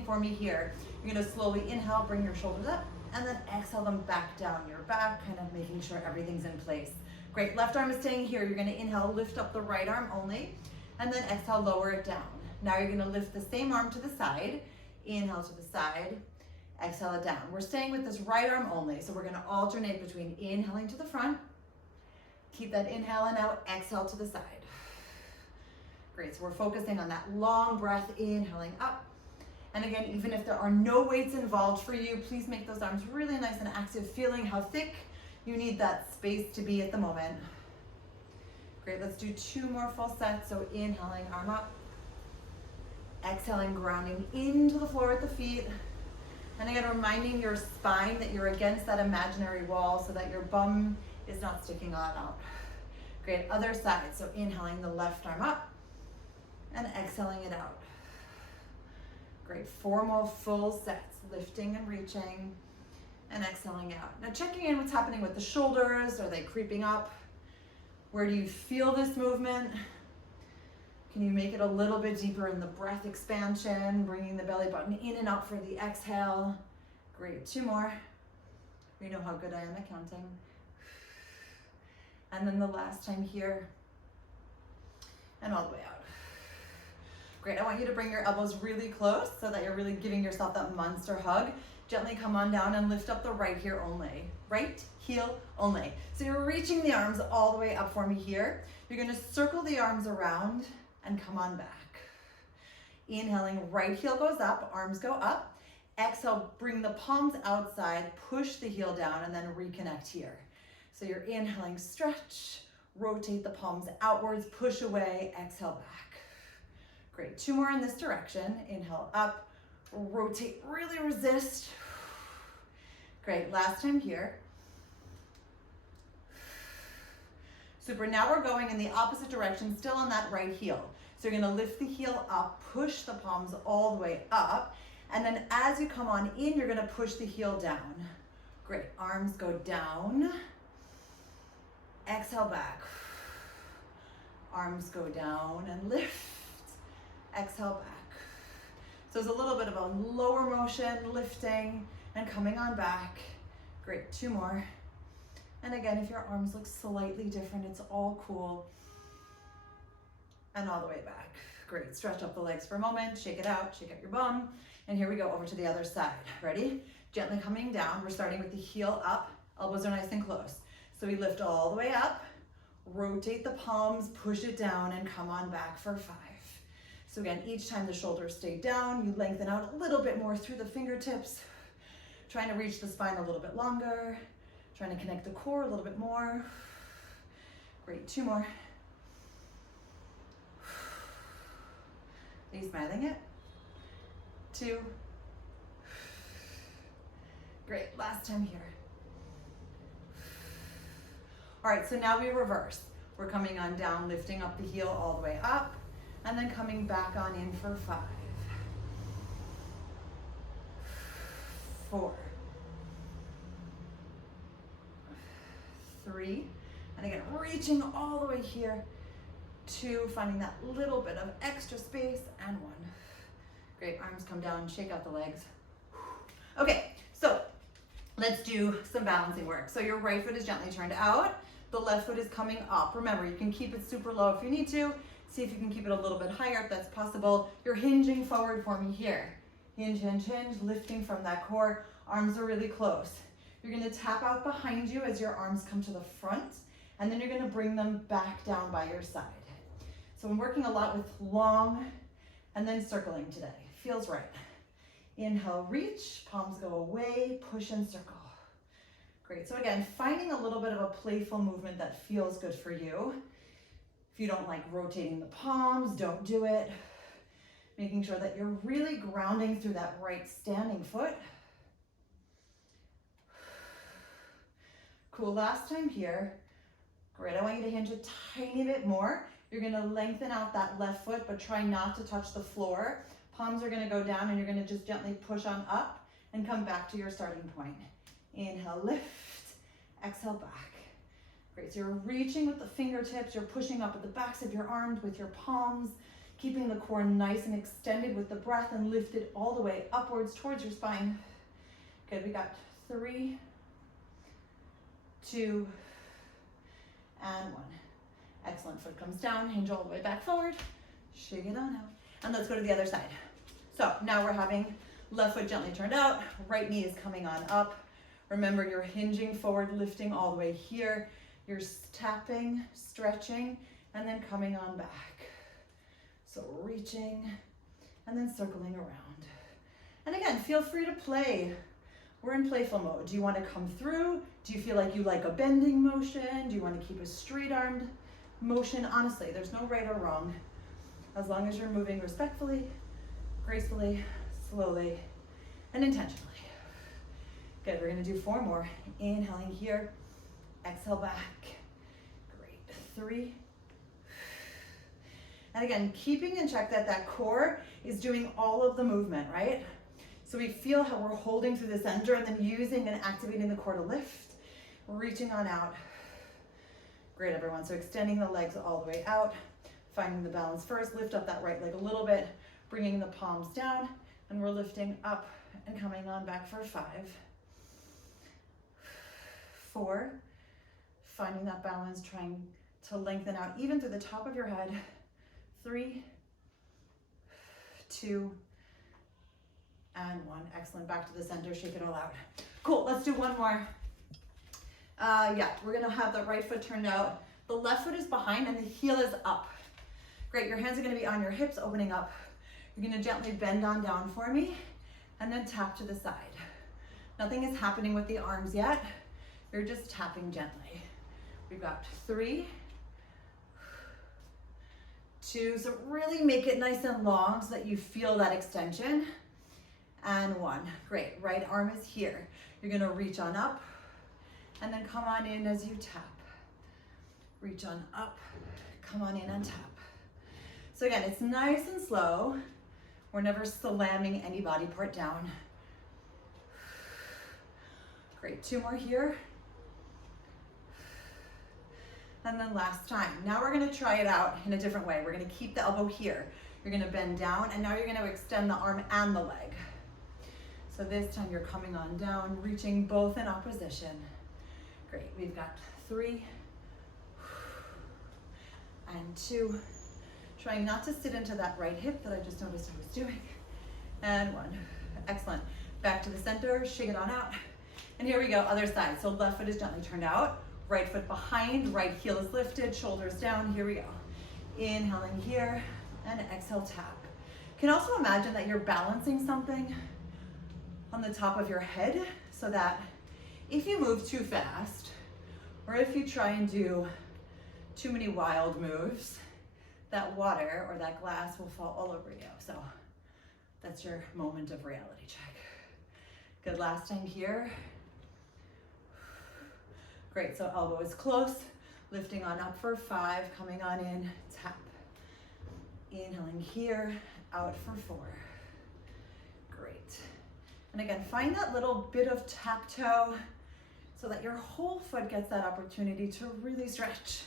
thing for me here. You're gonna slowly inhale, bring your shoulders up, and then exhale them back down your back, kind of making sure everything's in place. Great, left arm is staying here. You're gonna inhale, lift up the right arm only, and then exhale, lower it down. Now you're gonna lift the same arm to the side, inhale to the side, exhale it down. We're staying with this right arm only, so we're gonna alternate between inhaling to the front, keep that inhale and out, exhale to the side. Great, so we're focusing on that long breath, inhaling up. And again, even if there are no weights involved for you, please make those arms really nice and active, feeling how thick you need that space to be at the moment. Great, let's do 2 more full sets. So inhaling, arm up. Exhaling, grounding into the floor at the feet. And again, reminding your spine that you're against that imaginary wall so that your bum is not sticking out. Great, other side. So inhaling the left arm up and exhaling it out. Great, 4 more full sets, lifting and reaching and exhaling out. Now checking in what's happening with the shoulders. Are they creeping up? Where do you feel this movement? Can you make it a little bit deeper in the breath expansion, bringing the belly button in and up for the exhale. Great, 2 more. We know how good I am at counting. And then the last time here, and all the way out. Great, I want you to bring your elbows really close so that you're really giving yourself that monster hug. Gently come on down and lift up the right heel only. Right heel only. So you're reaching the arms all the way up for me here. You're gonna circle the arms around and come on back. Inhaling, right heel goes up, arms go up. Exhale, bring the palms outside, push the heel down, and then reconnect here. So you're inhaling, stretch, rotate the palms outwards, push away, exhale back. Great, 2 more in this direction. Inhale up, rotate, really resist. Great, last time here. Super, now we're going in the opposite direction, still on that right heel. So you're gonna lift the heel up, push the palms all the way up, and then as you come on in, you're gonna push the heel down. Great, arms go down. Exhale back. Arms go down and lift. Exhale back. So it's a little bit of a lower motion, lifting and coming on back. Great, 2 more. And again, if your arms look slightly different, it's all cool. And all the way back. Great, stretch up the legs for a moment, shake it out, shake out your bum. And here we go over to the other side. Ready? Gently coming down. We're starting with the heel up. Elbows are nice and close. So we lift all the way up, rotate the palms, push it down, and come on back for 5. So again, each time the shoulders stay down, you lengthen out a little bit more through the fingertips, trying to reach the spine a little bit longer, trying to connect the core a little bit more. Great, 2 more. Are you smiling it? 2. Great, last time here. All right, so now we reverse. We're coming on down, lifting up the heel all the way up, and then coming back on in for 5. 4. 3. And again, reaching all the way here. 2, finding that little bit of extra space, and 1. Great, arms come down, shake out the legs. Okay, so let's do some balancing work. So your right foot is gently turned out, the left foot is coming up. Remember, you can keep it super low if you need to. See if you can keep it a little bit higher if that's possible. You're hinging forward for me here. Hinge, hinge, hinge, lifting from that core. Arms are really close. You're gonna tap out behind you as your arms come to the front, and then you're gonna bring them back down by your side. So I'm working a lot with long and then circling today. Feels right. Inhale, reach, palms go away, push and circle. Great, so again, finding a little bit of a playful movement that feels good for you. If you don't like rotating the palms, don't do it. Making sure that you're really grounding through that right standing foot. Cool, last time here. Great, I want you to hinge a tiny bit more. You're gonna lengthen out that left foot, but try not to touch the floor. Palms are gonna go down and you're gonna just gently push on up and come back to your starting point. Inhale, lift, exhale, back. Great, so you're reaching with the fingertips, you're pushing up at the backs of your arms with your palms, Keeping the core nice and extended with the breath and lifted all the way upwards towards your spine. Good, we got 3, 2, and 1. Excellent, foot comes down, hinge all the way back forward, shake it on out. And let's go to the other side. So now we're having left foot gently turned out, right knee is coming on up. Remember, you're hinging forward, lifting all the way here. You're tapping, stretching, and then coming on back. So reaching, and then circling around. And again, feel free to play. We're in playful mode. Do you want to come through? Do you feel like you like a bending motion? Do you want to keep a straight-armed motion? Honestly, there's no right or wrong. As long as you're moving respectfully, gracefully, slowly, and intentionally. Good, we're gonna do 4 more. Inhaling here, exhale back. Great, 3. And again, keeping in check that that core is doing all of the movement, right? So we feel how we're holding through the center and then using and activating the core to lift, reaching on out. Great, everyone. So extending the legs all the way out, finding the balance first, lift up that right leg a little bit, bringing the palms down, and we're lifting up and coming on back for 5, 4, finding that balance, trying to lengthen out even through the top of your head. 3, 2, and 1. Excellent. Back to the center. Shake it all out. Cool. Let's do 1 more. Yeah, we're going to have the right foot turned out. The left foot is behind and the heel is up. Great. Your hands are going to be on your hips, opening up. You're going to gently bend on down for me and then tap to the side. Nothing is happening with the arms yet. You're just tapping gently. We've got 3, 2, so really make it nice and long so that you feel that extension. And 1, great, right arm is here. You're gonna reach on up and then come on in as you tap. Reach on up, come on in and tap. So again, it's nice and slow. We're never slamming any body part down. Great, 2 more here. And then last time. Now we're gonna try it out in a different way. We're gonna keep the elbow here. You're gonna bend down and now you're gonna extend the arm and the leg. So this time you're coming on down, reaching both in opposition. Great, we've got 3 and 2. Trying not to sit into that right hip that I just noticed I was doing. And 1, excellent. Back to the center, shake it on out. And here we go, other side. So left foot is gently turned out, right foot behind, right heel is lifted, shoulders down, here we go. Inhaling here, and exhale, tap. You can also imagine that you're balancing something on the top of your head so that if you move too fast, or if you try and do too many wild moves, that water or that glass will fall all over you. So that's your moment of reality check. Good, last time here. Great, so elbow is close, lifting on up for 5, coming on in, tap. Inhaling here, out for 4. Great. And again, find that little bit of tap toe so that your whole foot gets that opportunity to really stretch.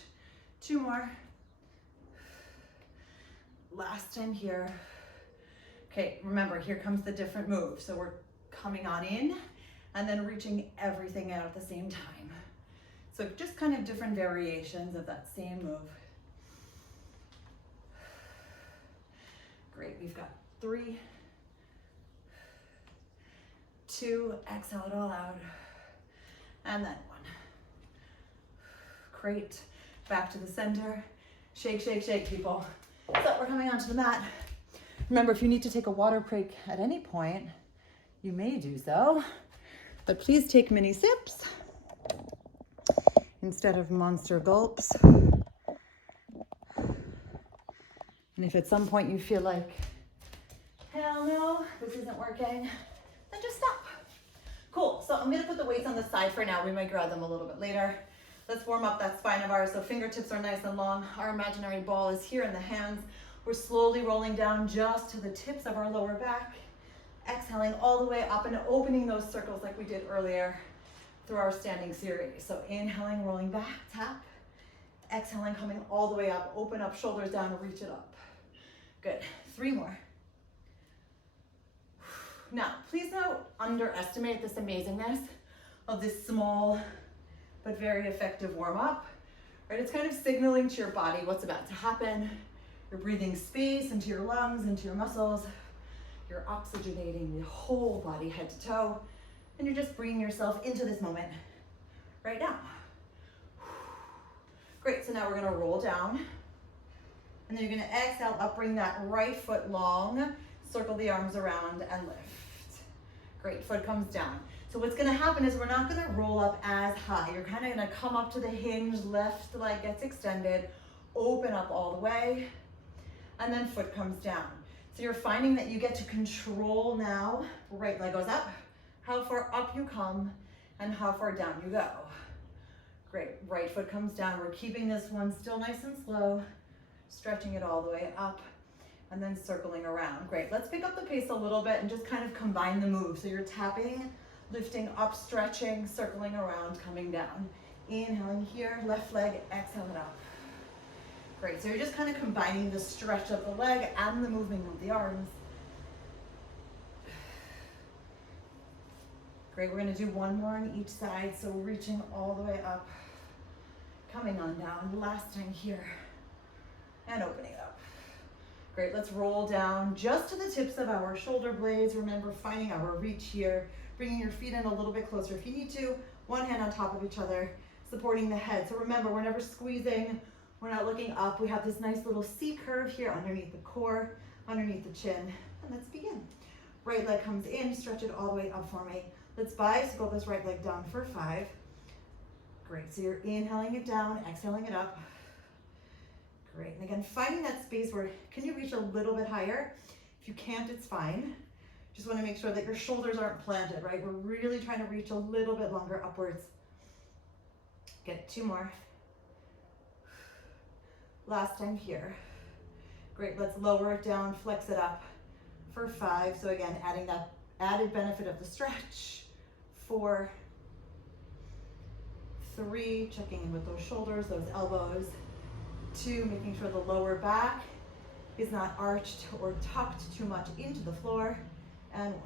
2 more. Last time here. Okay, remember, here comes the different move. So we're coming on in and then reaching everything out at the same time. So just kind of different variations of that same move. Great, we've got 3, 2, exhale it all out, and then 1. Great, back to the center. Shake, shake, shake, people. So we're coming onto the mat. Remember, if you need to take a water break at any point, you may do so, but please take mini sips instead of monster gulps. And if at some point you feel like, hell no, this isn't working, then just stop. Cool, so I'm gonna put the weights on the side for now. We might grab them a little bit later. Let's warm up that spine of ours. So fingertips are nice and long. Our imaginary ball is here in the hands. We're slowly rolling down just to the tips of our lower back. Exhaling all the way up and opening those circles like we did earlier through our standing series. So inhaling, rolling back, tap. Exhaling, coming all the way up. Open up, shoulders down, reach it up. Good, 3 more. Now, please don't underestimate this amazingness of this small but very effective warm-up, right? It's kind of signaling to your body what's about to happen. You're breathing space into your lungs, into your muscles. You're oxygenating the whole body, head to toe, and you're just bringing yourself into this moment right now. Great, so now we're gonna roll down, and then you're gonna exhale up, bring that right foot long, circle the arms around and lift. Great, foot comes down. So what's gonna happen is we're not gonna roll up as high. You're kinda gonna come up to the hinge, left leg gets extended, open up all the way, and then foot comes down. So you're finding that you get to control now, right leg goes up, how far up you come, and how far down you go. Great, right foot comes down. We're keeping this one still nice and slow, stretching it all the way up, and then circling around. Great, let's pick up the pace a little bit and just kind of combine the moves. So you're tapping, lifting up, stretching, circling around, coming down. Inhaling here, left leg, exhaling up. Great, so you're just kind of combining the stretch of the leg and the movement of the arms. Great, we're gonna do 1 more on each side. So reaching all the way up, coming on down, last time here, and opening up. Great, let's roll down just to the tips of our shoulder blades. Remember, finding our reach here, bringing your feet in a little bit closer if you need to. 1 hand on top of each other, supporting the head. So remember, we're never squeezing, we're not looking up. We have this nice little C curve here underneath the core, underneath the chin, and let's begin. Right leg comes in, stretch it all the way up for me. Let's bicycle this right leg down for 5. Great, so you're inhaling it down, exhaling it up. Great, and again, finding that space where, can you reach a little bit higher? If you can't, it's fine. Just wanna make sure that your shoulders aren't planted, right? We're really trying to reach a little bit longer upwards. Get 2 more. Last time here. Great, let's lower it down, flex it up for 5. So again, adding that added benefit of the stretch. 4, 3, checking in with those shoulders, those elbows. 2, making sure the lower back is not arched or tucked too much into the floor. And 1.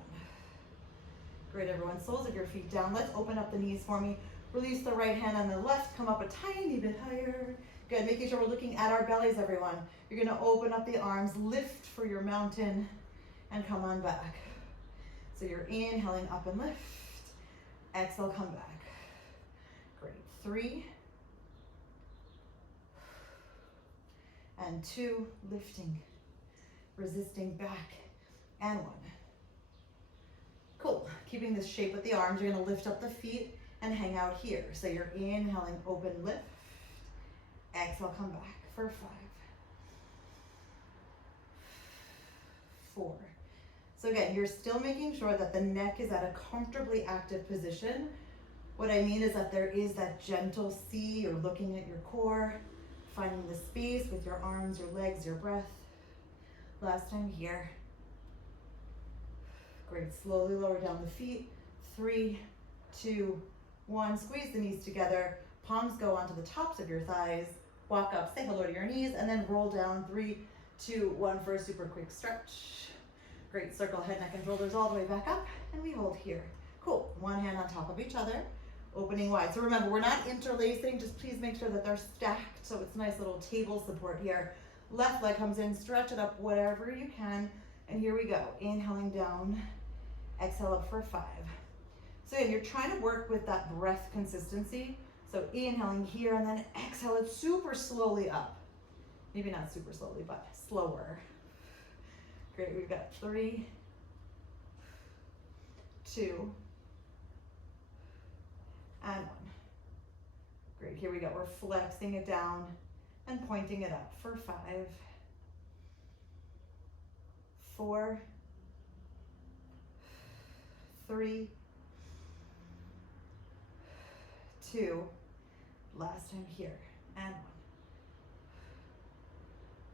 Great, everyone, soles of your feet down. Let's open up the knees for me. Release the right hand on the left, come up a tiny bit higher. Good, making sure we're looking at our bellies, everyone. You're gonna open up the arms, lift for your mountain, and come on back. So you're inhaling up and lift. Exhale, come back. Great, 3. And 2, lifting, resisting back, and 1. Cool, keeping this shape with the arms, you're gonna lift up the feet and hang out here. So you're inhaling, open, lift. Exhale, come back for 5. 4. So again, you're still making sure that the neck is at a comfortably active position. What I mean is that there is that gentle C, you're looking at your core, finding the space with your arms, your legs, your breath. Last time here. Great, slowly lower down the feet. 3, 2, 1, squeeze the knees together. Palms go onto the tops of your thighs. Walk up, say hello to your knees, and then roll down. 3, 2, 1 for a super quick stretch. Great, circle head, neck, and shoulders all the way back up, and we hold here. Cool, 1 hand on top of each other, opening wide. So remember, we're not interlacing, just please make sure that they're stacked, so it's nice little table support here. Left leg comes in, stretch it up whatever you can, and here we go. Inhaling down, exhale up for 5. So again, you're trying to work with that breath consistency. So inhaling here, and then exhale it super slowly up. Maybe not super slowly, but slower. Great, we've got 3, 2, and 1. Great, here we go. We're flexing it down and pointing it up for 5, 4, 3, 2, last time here, and 1.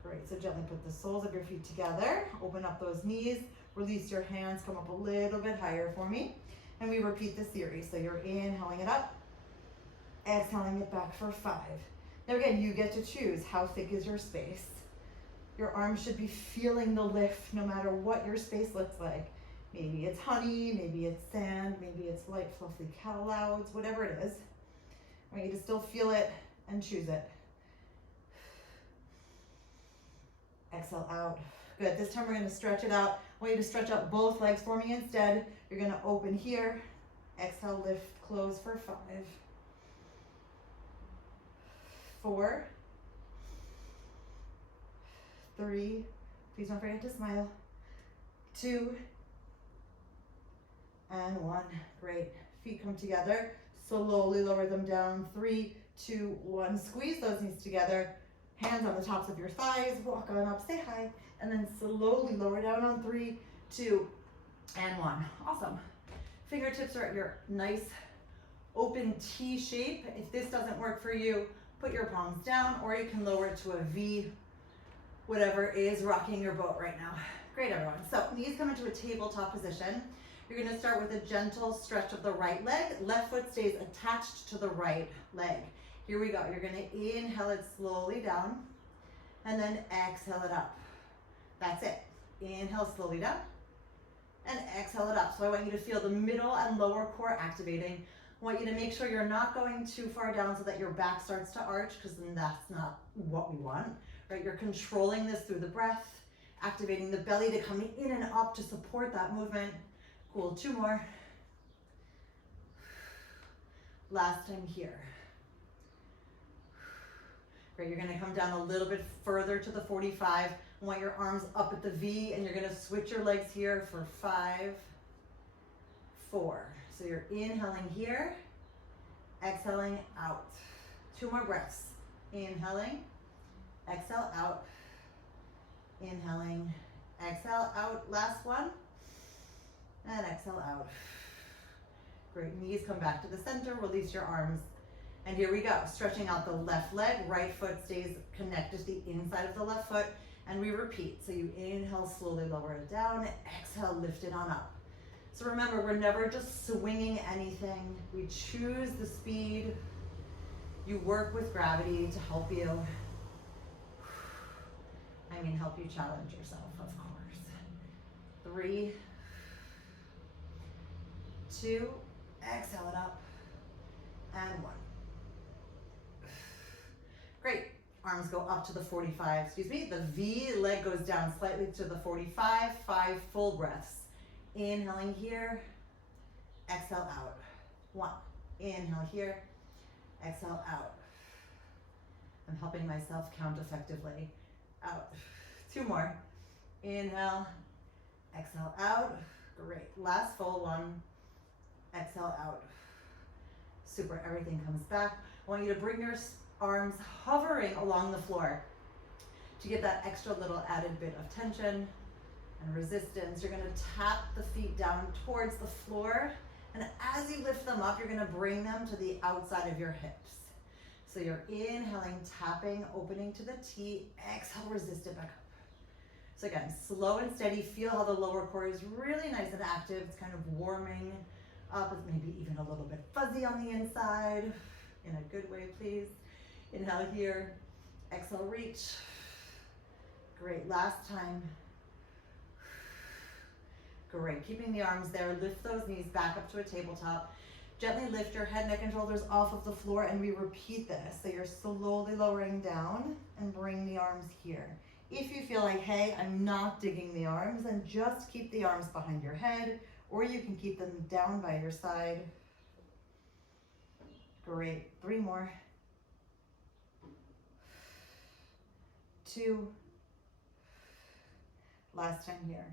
Great, so gently put the soles of your feet together, open up those knees, release your hands, come up a little bit higher for me, and we repeat the series. So you're inhaling it up, exhaling it back for 5. Now again, you get to choose how thick is your space. Your arms should be feeling the lift no matter what your space looks like. Maybe it's honey, maybe it's sand, maybe it's light fluffy clouds, whatever it is. I want you to still feel it and choose it. Exhale out. Good. This time we're going to stretch it out. I want you to stretch out both legs for me instead. You're going to open here. Exhale, lift, close for 5, 4, 3, please don't forget to smile, 2, and 1. Great. Feet come together. Slowly lower them down. 3, 2, 1. Squeeze those knees together. Hands on the tops of your thighs. Walk on up. Say hi. And then slowly lower down on 3, 2, and 1. Awesome. Fingertips are at your nice open T shape. If this doesn't work for you, put your palms down, or you can lower it to a V, whatever is rocking your boat right now. Great, everyone. So knees come into a tabletop position. You're going to start with a gentle stretch of the right leg. Left foot stays attached to the right leg. Here we go. You're going to inhale it slowly down, and then exhale it up. That's it. Inhale slowly down, and exhale it up. So I want you to feel the middle and lower core activating. I want you to make sure you're not going too far down so that your back starts to arch, because then that's not what we want, right? You're controlling this through the breath, activating the belly to come in and up to support that movement. Cool, 2 more. Last time here. Great, you're gonna come down a little bit further to the 45. I want your arms up at the V, and you're gonna switch your legs here for 5, 4. So you're inhaling here, exhaling out. 2 more breaths. Inhaling, exhale out. Inhaling, exhale out. Last one, and exhale out. Great, knees come back to the center, release your arms. And here we go, stretching out the left leg, right foot stays connected to the inside of the left foot, and we repeat. So you inhale, slowly lower it down, exhale, lift it on up. So remember, we're never just swinging anything. We choose the speed. You work with gravity to help you. Help you challenge yourself, of course. 3, 2, exhale it up, and 1. Great. Arms go up to the 45, excuse me. The V leg goes down slightly to the 45, 5 full breaths. Inhaling here, exhale out. 1, inhale here, exhale out. I'm helping myself count effectively. Out. 2 more. Inhale, exhale out. Great. Last full 1. Exhale out. Super. Everything comes back. I want you to bring your arms hovering along the floor to get that extra little added bit of tension and resistance. You're going to tap the feet down towards the floor, and as you lift them up, you're going to bring them to the outside of your hips. So you're inhaling, tapping, opening to the T. Exhale, resist it back up. So again, slow and steady. Feel how the lower core is really nice and active. It's kind of warming up, with maybe even a little bit fuzzy on the inside. In a good way, please. Inhale here. Exhale, reach. Great. Last time. Great. Keeping the arms there. Lift those knees back up to a tabletop. Gently lift your head, neck, and shoulders off of the floor, and we repeat this. So you're slowly lowering down and bring the arms here. If you feel like, hey, I'm not digging the arms, then just keep the arms behind your head, or you can keep them down by your side. Great. 3 more. 2. Last time here.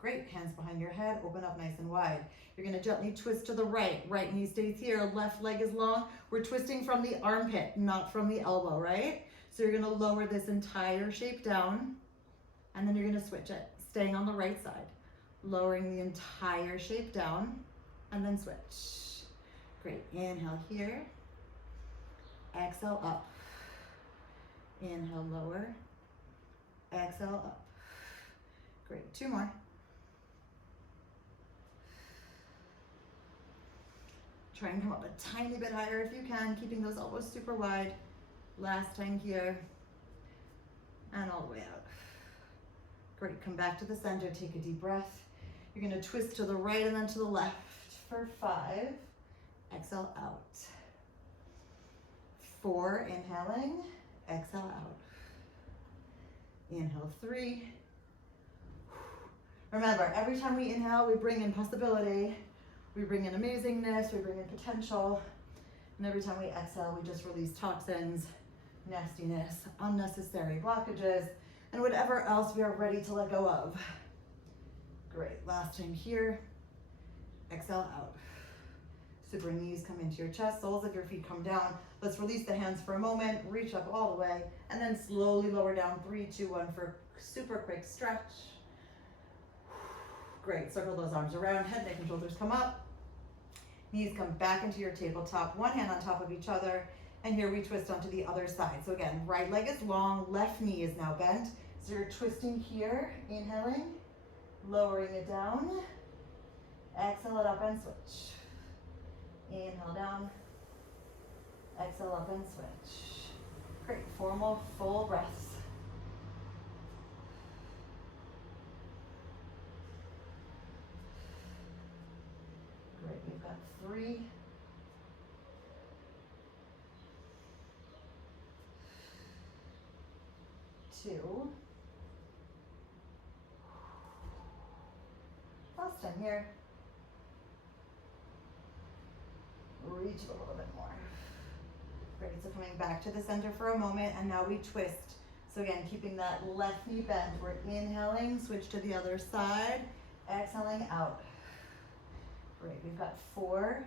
Great. Hands behind your head. Open up nice and wide. You're going to gently twist to the right. Right knee stays here. Left leg is long. We're twisting from the armpit, not from the elbow, right? So you're going to lower this entire shape down, and then you're going to switch it, staying on the right side. Lowering the entire shape down, and then switch. Great. Inhale here. Exhale up. Inhale lower. Exhale up. Great. 2 more. Try and come up a tiny bit higher if you can, keeping those elbows super wide. Last time here. and all the way out. Great, come back to the center, take a deep breath. You're gonna twist to the right and then to the left for 5. Exhale out. 4, inhaling, exhale out. Inhale 3. Remember, every time we inhale, we bring in possibility, we bring in amazingness, we bring in potential. And every time we exhale, we just release toxins, nastiness, unnecessary blockages, and whatever else we are ready to let go of. Great, last time here. Exhale out. Super knees come into your chest, soles of your feet come down. Let's release the hands for a moment, reach up all the way, and then slowly lower down. 3, 2, 1 for super quick stretch. Great, circle those arms around, head, neck, and shoulders come up. Knees come back into your tabletop, one hand on top of each other, and here we twist onto the other side. So again, right leg is long, left knee is now bent. So you're twisting here, inhaling, lowering it down, exhale it up and switch. Inhale down, exhale up and switch. Great, 4 more full breaths. Great, we've got 3. 2. Last time here. Reach a little bit more. Great, so coming back to the center for a moment, and now we twist. So again, keeping that left knee bent. We're inhaling, switch to the other side, exhaling out. Great, we've got 4.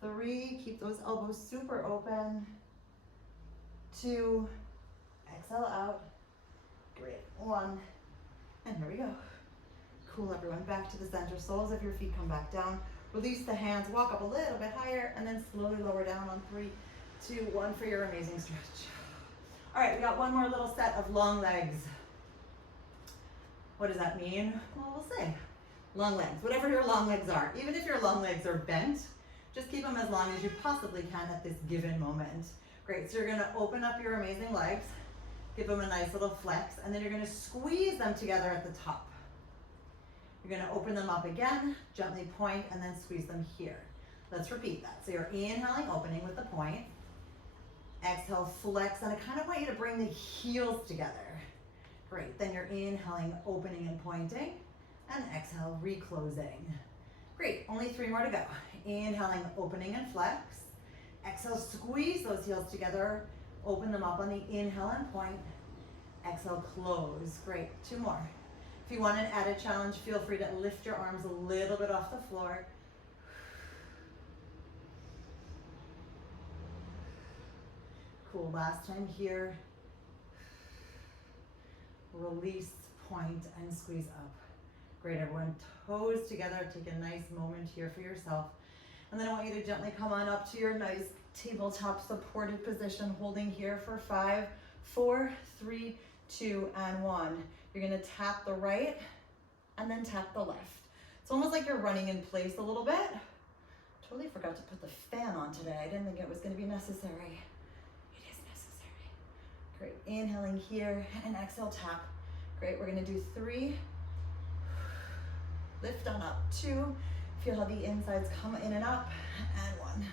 3, keep those elbows super open. 2, exhale out. Great, 1, and here we go. Cool, everyone, back to the center. Soles of your feet come back down. Release the hands, walk up a little bit higher, and then slowly lower down on 3, 2, 1 for your amazing stretch. All right, we got one more little set of long legs. What does that mean? Well, we'll say long legs, whatever your long legs are. Even if your long legs are bent, just keep them as long as you possibly can at this given moment. Great, so you're gonna open up your amazing legs, give them a nice little flex, and then you're gonna squeeze them together at the top. You're gonna open them up again, gently point, and then squeeze them here. Let's repeat that. So you're inhaling, opening with the point. Exhale, flex, and I kind of want you to bring the heels together. Great, then you're inhaling, opening and pointing, and exhale, reclosing. Great, only 3 more to go. Inhaling, opening and flex. Exhale, squeeze those heels together, open them up on the inhale and point. Exhale, close. Great, 2 more. If you want an added challenge, feel free to lift your arms a little bit off the floor. Cool, last time here. Release, point, and squeeze up. Great, everyone, toes together. Take a nice moment here for yourself. And then I want you to gently come on up to your nice tabletop supported position, holding here for 5, 4, 3, 2, and 1. You're gonna tap the right and then tap the left. It's almost like you're running in place a little bit. Totally forgot to put the fan on today. I didn't think it was gonna be necessary. It is necessary. Great, inhaling here and exhale, tap. Great, we're gonna do 3. Lift on up, 2. Feel how the insides come in and up, and 1.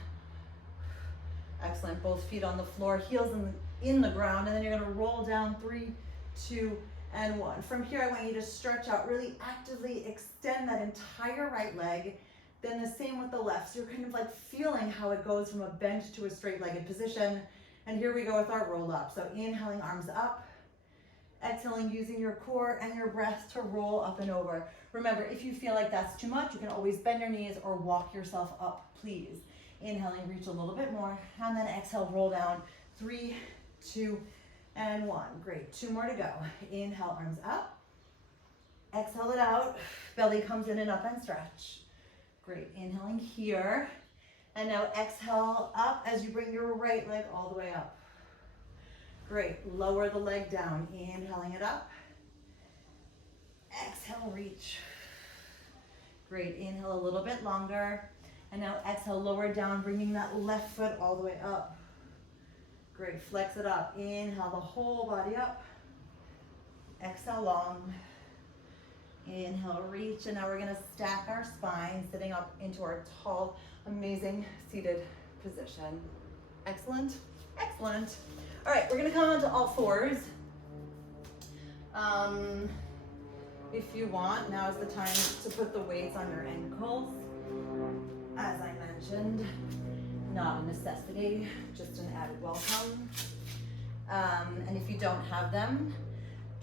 Excellent, both feet on the floor, heels in the ground, and then you're gonna roll down, 3, 2, and 1. From here, I want you to stretch out, really actively extend that entire right leg. Then the same with the left. So you're kind of like feeling how it goes from a bent to a straight-legged position. And here we go with our roll up. So inhaling, arms up. Exhaling, using your core and your breath to roll up and over. Remember, if you feel like that's too much, you can always bend your knees or walk yourself up, please. Inhaling, reach a little bit more. And then exhale, roll down. 3, 2, and 1. Great, 2 more to go. Inhale, arms up. Exhale it out. Belly comes in and up and stretch. Great, inhaling here. And now exhale up as you bring your right leg all the way up. Great, lower the leg down. Inhaling it up. Exhale, reach. Great, inhale a little bit longer. And now exhale, lower down, bringing that left foot all the way up. Great, flex it up. Inhale the whole body up. Exhale long. Inhale, reach, and now we're gonna stack our spine, sitting up into our tall, amazing seated position. Excellent, excellent. All right, we're gonna come onto all fours. If you want, now is the time to put the weights on your ankles. As I mentioned, not a necessity, just an added welcome. And if you don't have them,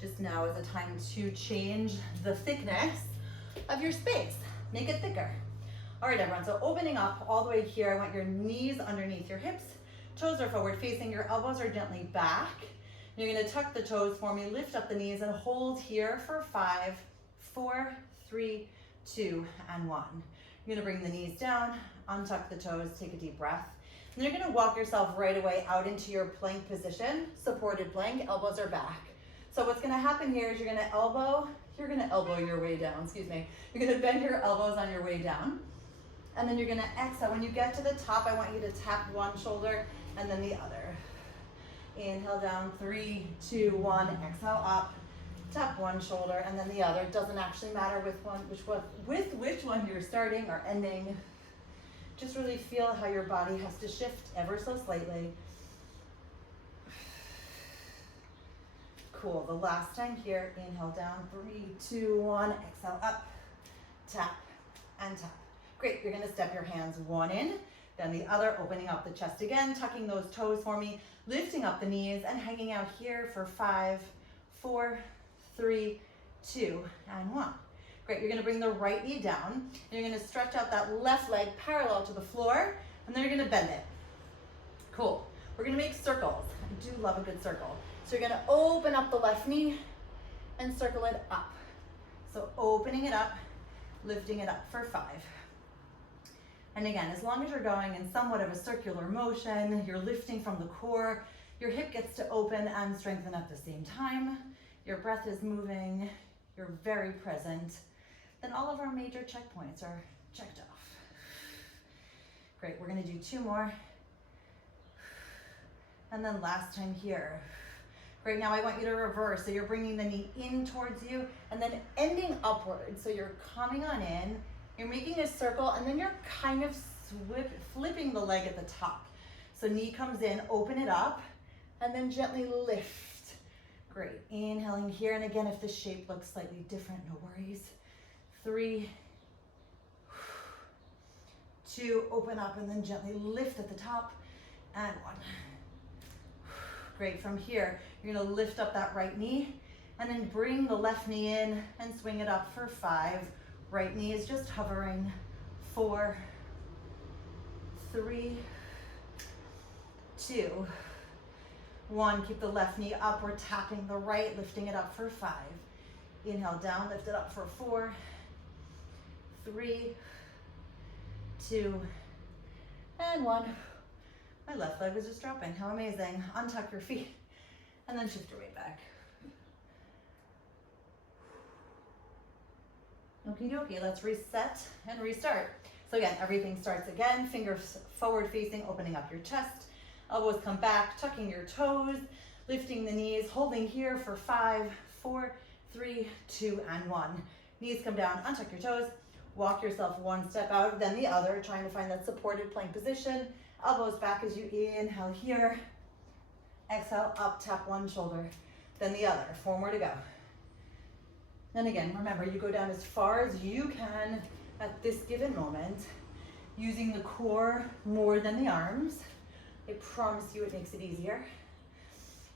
just now is a time to change the thickness of your space. Make it thicker. All right, everyone, so opening up all the way here, I want your knees underneath your hips. Toes are forward facing, your elbows are gently back. You're gonna tuck the toes for me, lift up the knees and hold here for 5, 4, 3, 2, and 1. You're gonna bring the knees down, untuck the toes, take a deep breath. And you're gonna walk yourself right away out into your plank position, supported plank, elbows are back. So what's gonna happen here is you're gonna elbow your way down, excuse me. You're gonna bend your elbows on your way down. And then you're gonna exhale. When you get to the top, I want you to tap one shoulder and then the other. Inhale down, 3, 2, 1, exhale up. Tap one shoulder and then the other. It doesn't actually matter with which one you're starting or ending. Just really feel how your body has to shift ever so slightly. Cool, the last time here, inhale down, 3, 2, 1, exhale up, tap, and tap. Great, you're gonna step your hands one in, then the other, opening up the chest again, tucking those toes for me, lifting up the knees and hanging out here for 5, 4, 3, 2, and 1. Great, you're gonna bring the right knee down, and you're gonna stretch out that left leg parallel to the floor, and then you're gonna bend it. Cool, we're gonna make circles. I do love a good circle. So you're gonna open up the left knee and circle it up. So opening it up, lifting it up for 5. And again, as long as you're going in somewhat of a circular motion, you're lifting from the core, your hip gets to open and strengthen at the same time, your breath is moving, you're very present, then all of our major checkpoints are checked off. Great, we're gonna do 2 more. And then last time here. Great, now I want you to reverse. So you're bringing the knee in towards you and then ending upward. So you're coming on in, you're making a circle, and then you're kind of flipping the leg at the top. So knee comes in, open it up, and then gently lift. Great, inhaling here, and again, if the shape looks slightly different, no worries. 3, 2, open up, and then gently lift at the top, and 1. Great, from here, you're gonna lift up that right knee and then bring the left knee in and swing it up for 5. Right knee is just hovering. 4, 3, 2, 1. Keep the left knee up. We're tapping the right, lifting it up for 5. Inhale down, lift it up for 4, 3, 2, and 1. My left leg was just dropping. How amazing. Untuck your feet and then shift your weight back. Okie dokie, let's reset and restart. So again, everything starts again. Fingers forward facing, opening up your chest. Elbows come back, tucking your toes, lifting the knees, holding here for 5, 4, 3, 2, and 1. Knees come down, untuck your toes. Walk yourself one step out, then the other, trying to find that supported plank position. Elbows back as you inhale here. Exhale, up, tap one shoulder, then the other. 4 more to go. And again, remember, you go down as far as you can at this given moment, using the core more than the arms. I promise you it makes it easier.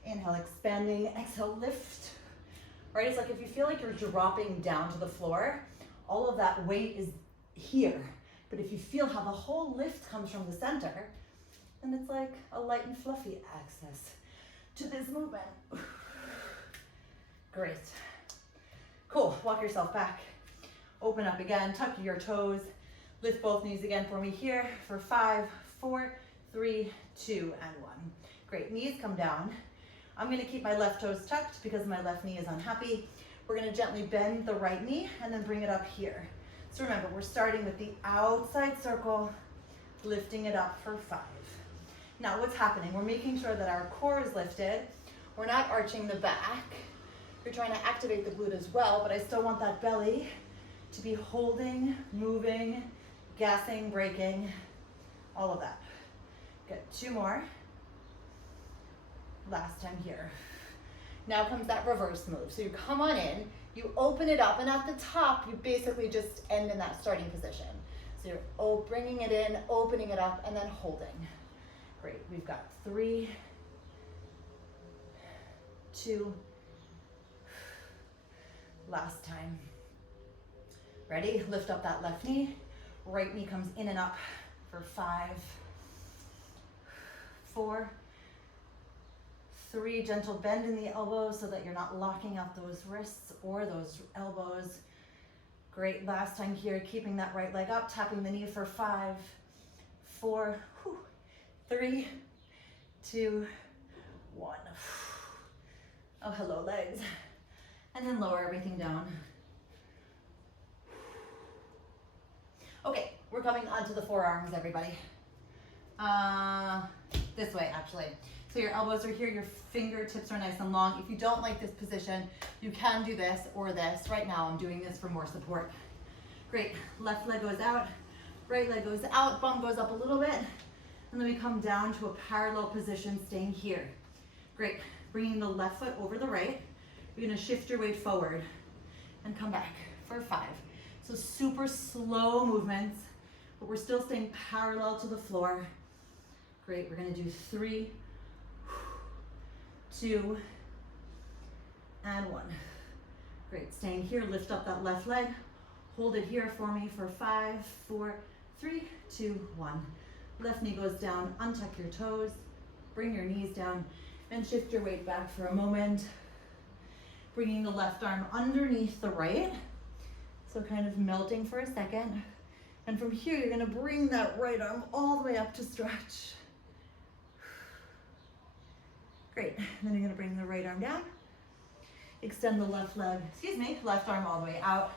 Inhale, expanding, exhale, lift. Right, it's like if you feel like you're dropping down to the floor, all of that weight is here. But if you feel how the whole lift comes from the center, then it's like a light and fluffy access to this movement. Great. Cool, walk yourself back. Open up again, tuck your toes. Lift both knees again for me here for 5, 4, 3, 2, and 1. Great, knees come down. I'm gonna keep my left toes tucked because my left knee is unhappy. We're gonna gently bend the right knee and then bring it up here. So remember, we're starting with the outside circle, lifting it up for 5. Now what's happening? We're making sure that our core is lifted. We're not arching the back. You're trying to activate the glute as well, but I still want that belly to be holding, moving, gassing, braking, all of that. Good, 2 more. Last time here. Now comes that reverse move. So you come on in, you open it up, and at the top, you basically just end in that starting position. So you're bringing it in, opening it up, and then holding. Great, we've got 3, 2, last time. Ready? Lift up that left knee. Right knee comes in and up for 5, 4, 3. Gentle bend in the elbows so that you're not locking out those wrists or those elbows. Great, last time here, keeping that right leg up, tapping the knee for 5, 4, 3, 2, 1. Oh, hello legs. And then lower everything down. Okay, we're coming onto the forearms, everybody. This way, actually. So your elbows are here, your fingertips are nice and long. If you don't like this position, you can do this or this. Right now, I'm doing this for more support. Great, left leg goes out, right leg goes out, bum goes up a little bit, and then we come down to a parallel position, staying here. Great, bringing the left foot over the right. You're gonna shift your weight forward and come back for 5. So super slow movements, but we're still staying parallel to the floor. Great, we're gonna do 3, 2, and 1. Great, staying here, lift up that left leg. Hold it here for me for 5, 4, 3, 2, 1. Left knee goes down, untuck your toes, bring your knees down, and shift your weight back for a moment. Bringing the left arm underneath the right. So kind of melting for a second. And from here, you're gonna bring that right arm all the way up to stretch. Great, and then you're gonna bring the right arm down. Extend the left leg, left arm all the way out.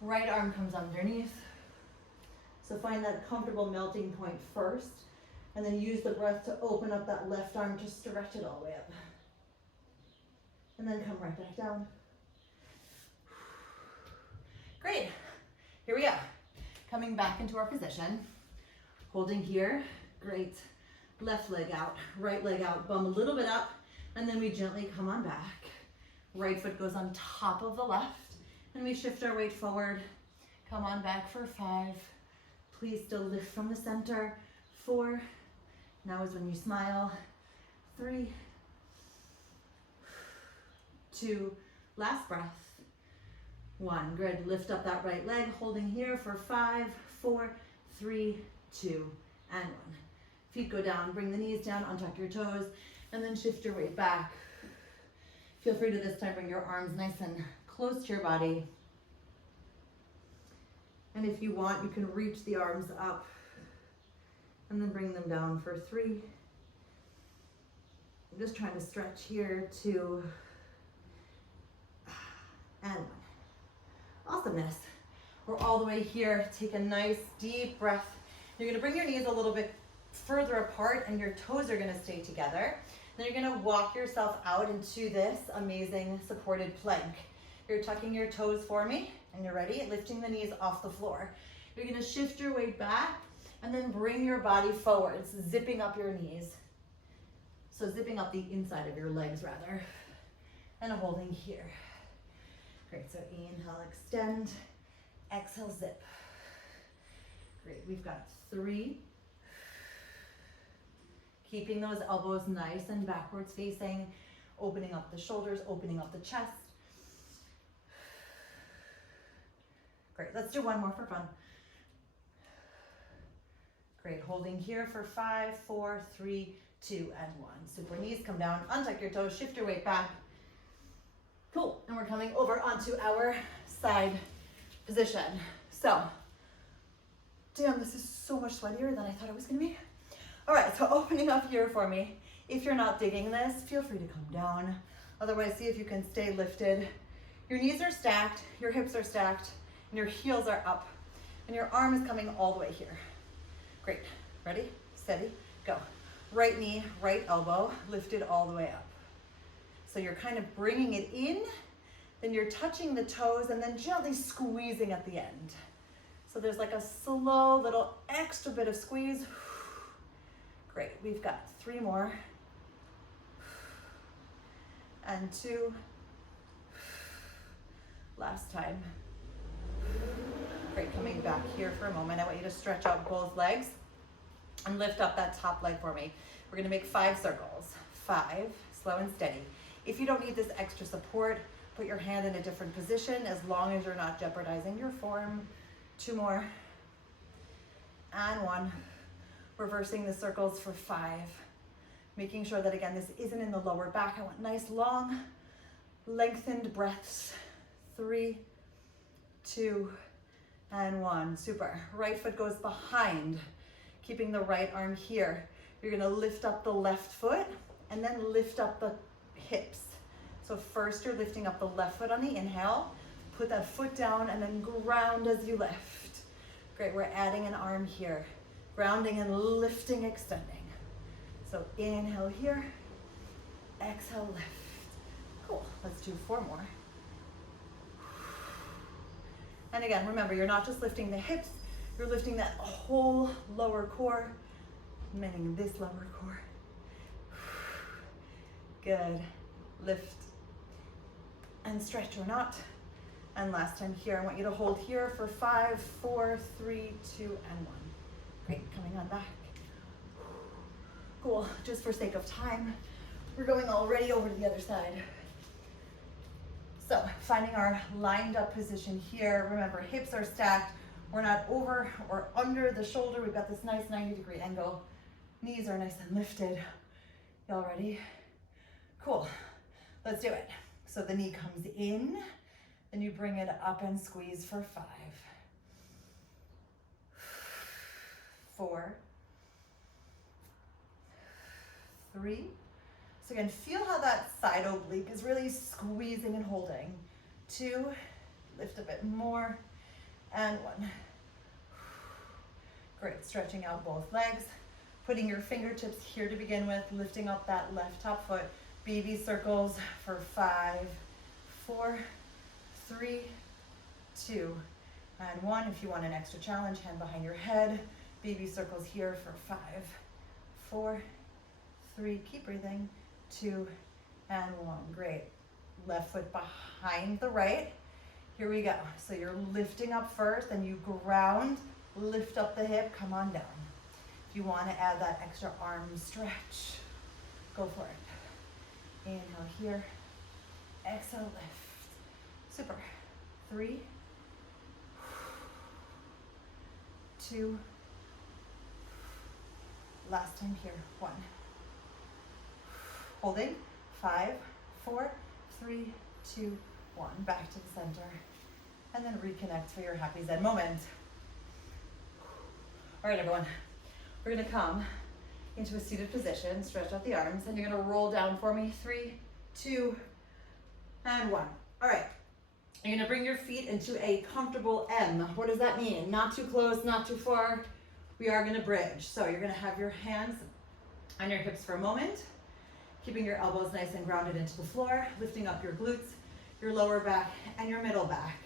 Right arm comes underneath. So find that comfortable melting point first, and then use the breath to open up that left arm to stretch it all the way up. And then come right back down. Great, here we go. Coming back into our position, holding here, great. Left leg out, right leg out, bum a little bit up, and then we gently come on back. Right foot goes on top of the left, and we shift our weight forward. Come on back for 5. Please still lift from the center. 4, now is when you smile. 3, 2, last breath. 1, good, lift up that right leg, holding here for 5, 4, 3, 2, and 1. Feet go down, bring the knees down, untuck your toes, and then shift your weight back. Feel free to this time bring your arms nice and close to your body. And if you want, you can reach the arms up and then bring them down for 3. I'm just trying to stretch here, 2, and 1. Awesomeness. We're all the way here. Take a nice deep breath. You're gonna bring your knees a little bit further apart and your toes are gonna stay together. Then you're gonna walk yourself out into this amazing supported plank. You're tucking your toes for me and you're ready, lifting the knees off the floor. You're gonna shift your weight back and then bring your body forwards, zipping up your knees. So zipping up the inside of your legs rather, and holding here. Great, so inhale, extend, exhale, zip. Great, we've got 3. Keeping those elbows nice and backwards facing, opening up the shoulders, opening up the chest. Great, let's do 1 more for fun. Great, holding here for 5, 4, 3, 2, and 1. Super, knees come down, untuck your toes, shift your weight back. Cool, and we're coming over onto our side position. So, damn, this is so much sweatier than I thought it was gonna be. All right, so opening up here for me. If you're not digging this, feel free to come down. Otherwise, see if you can stay lifted. Your knees are stacked, your hips are stacked, and your heels are up. And your arm is coming all the way here. Great, ready, steady, go. right knee, right elbow, lifted all the way up. So you're kind of bringing it in, then you're touching the toes and then gently squeezing at the end. So there's like a slow little extra bit of squeeze. Great, we've got 3 more. And 2. Last time. Great, coming back here for a moment. I want you to stretch out both legs and lift up that top leg for me. We're gonna make 5 circles. 5, slow and steady. If you don't need this extra support, put your hand in a different position as long as you're not jeopardizing your form. 2 more. And 1. Reversing the circles for 5. Making sure that, again, this isn't in the lower back. I want nice, long, lengthened breaths. 3, 2, and 1. Super. Right foot goes behind, keeping the right arm here. You're gonna lift up the left foot and then lift up the hips. So first you're lifting up the left foot on the inhale, put that foot down and then ground as you lift. Great, we're adding an arm here. Grounding and lifting, extending. So inhale here, exhale, lift. Cool, let's do 4 more. And again, remember, you're not just lifting the hips, you're lifting that whole lower core, meaning this lower core. Good, lift and stretch or not. And last time here, I want you to hold here for 5, 4, 3, 2, and 1. Great, coming on back. Cool, just for sake of time, we're going already over to the other side. So finding our lined up position here. Remember, hips are stacked. We're not over or under the shoulder. We've got this nice 90-degree angle. Knees are nice and lifted. Y'all ready? Cool, let's do it. So the knee comes in, then you bring it up and squeeze for 5. 4, 3. So again, feel how that side oblique is really squeezing and holding. 2, lift a bit more, and 1. Great, stretching out both legs, putting your fingertips here to begin with, lifting up that left top foot. Baby circles for 5, 4, 3, 2, and 1. If you want an extra challenge, hand behind your head. Baby circles here for 5, 4, 3, keep breathing, 2, and 1. Great. Left foot behind the right. Here we go. So you're lifting up first, and you ground, lift up the hip, come on down. If you want to add that extra arm stretch, go for it. Inhale here, exhale, lift. Super. 3, 2, last time here, 1. Holding, 5, 4, 3, 2, 1. Back to the center. And then reconnect for your happy Zen moment. All right, everyone. We're gonna come into a seated position, stretch out the arms, and you're gonna roll down for me. 3, 2, and 1. All right. You're gonna bring your feet into a comfortable M. What does that mean? Not too close, not too far. We are gonna bridge. So you're gonna have your hands on your hips for a moment, keeping your elbows nice and grounded into the floor, lifting up your glutes, your lower back, and your middle back.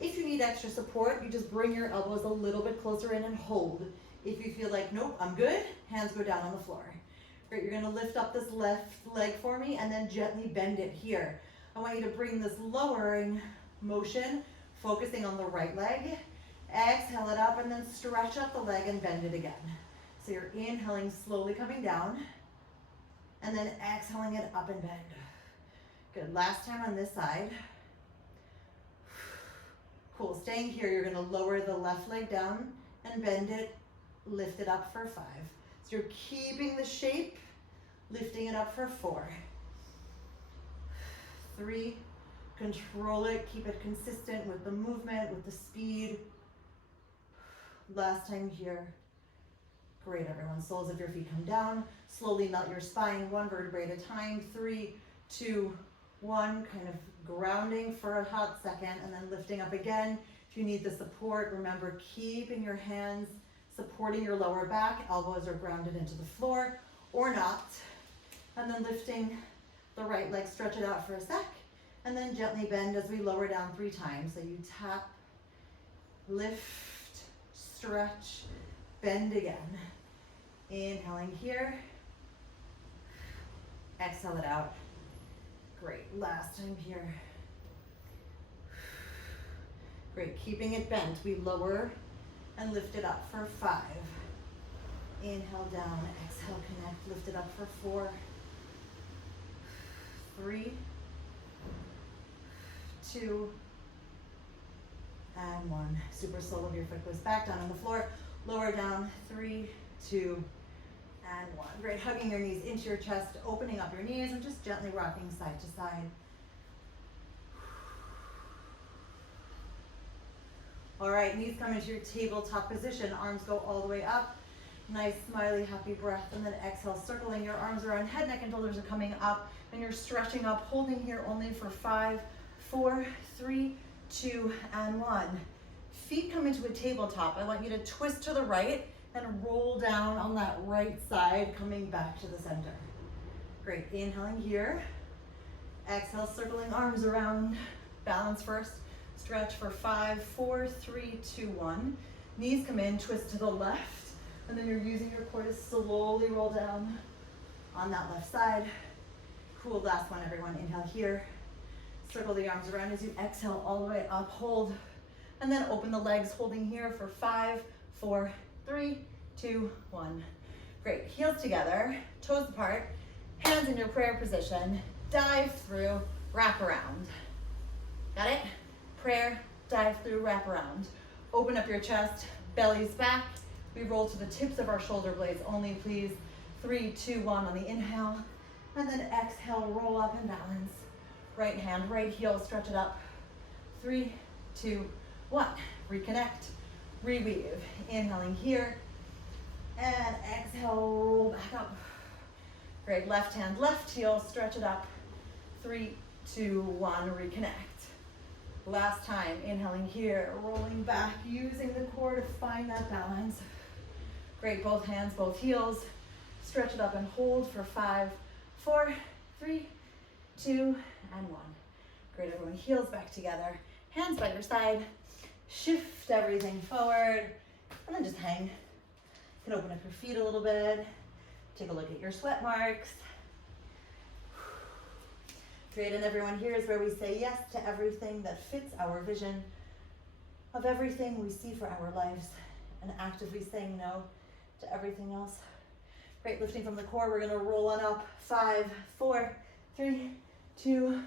If you need extra support, you just bring your elbows a little bit closer in and hold. If you feel like, nope, I'm good, hands go down on the floor. Great, you're gonna lift up this left leg for me and then gently bend it here. I want you to bring this lowering motion, focusing on the right leg. Exhale it up and then stretch out the leg and bend it again. So you're inhaling, slowly coming down, and then exhaling it up and bend. Good, last time on this side. Cool, staying here, you're gonna lower the left leg down and bend it, lift it up for 5. So you're keeping the shape, lifting it up for 4. 3, control it, keep it consistent with the movement, with the speed. Last time here. Great, everyone. Soles of your feet come down. Slowly melt your spine, 1 vertebrae at a time. 3, 2, 1. Kind of grounding for a hot second and then lifting up again. If you need the support, remember keeping your hands supporting your lower back. Elbows are grounded into the floor. or not. And then lifting the right leg, stretch it out for a sec, and then gently bend as we lower down 3 times. So you tap, lift, stretch, bend again. Inhaling here, exhale it out. Great, last time here. Great, keeping it bent, we lower and lift it up for 5. Inhale down, exhale, connect, lift it up for 4, 3, 2, and 1. Super sole of your foot goes back down on the floor, lower down, 3, 2, and 1. Great, hugging your knees into your chest, opening up your knees, and just gently rocking side to side. All right, knees come into your tabletop position, arms go all the way up. Nice, smiley, happy breath, and then exhale, circling your arms around, head, neck, and shoulders are coming up, and you're stretching up, holding here only for 5, 4, 3, 2, and 1. Feet come into a tabletop. I want you to twist to the right and roll down on that right side, coming back to the center. Great, inhaling here. Exhale, circling arms around, balance first. Stretch for 5, 4, 3, 2, 1. Knees come in, twist to the left, and then you're using your core to slowly roll down on that left side. Cool, last one, everyone. Inhale here. Circle the arms around as you exhale all the way up, hold, and then open the legs, holding here for 5, 4, 3, 2, 1. Great, heels together, toes apart, hands in your prayer position, dive through, wrap around. Got it? Prayer, dive through, wrap around. Open up your chest, belly's back. We roll to the tips of our shoulder blades only, please. 3, 2, 1 on the inhale. And then exhale, roll up and balance. Right hand, right heel, stretch it up. 3, 2, 1. Reconnect, reweave. Inhaling here. And exhale, roll back up. Great, left hand, left heel, stretch it up. 3, 2, 1, reconnect. Last time, inhaling here, rolling back, using the core to find that balance. Great, both hands, both heels. Stretch it up and hold for 5, 4, 3, 2, and 1. Great, everyone, heels back together. Hands by your side. Shift everything forward, and then just hang. You can open up your feet a little bit. Take a look at your sweat marks. Great, and everyone, here is where we say yes to everything that fits our vision of everything we see for our lives, and actively saying no to everything else. Great, lifting from the core, we're gonna roll on up. 5, 4, 3, 2,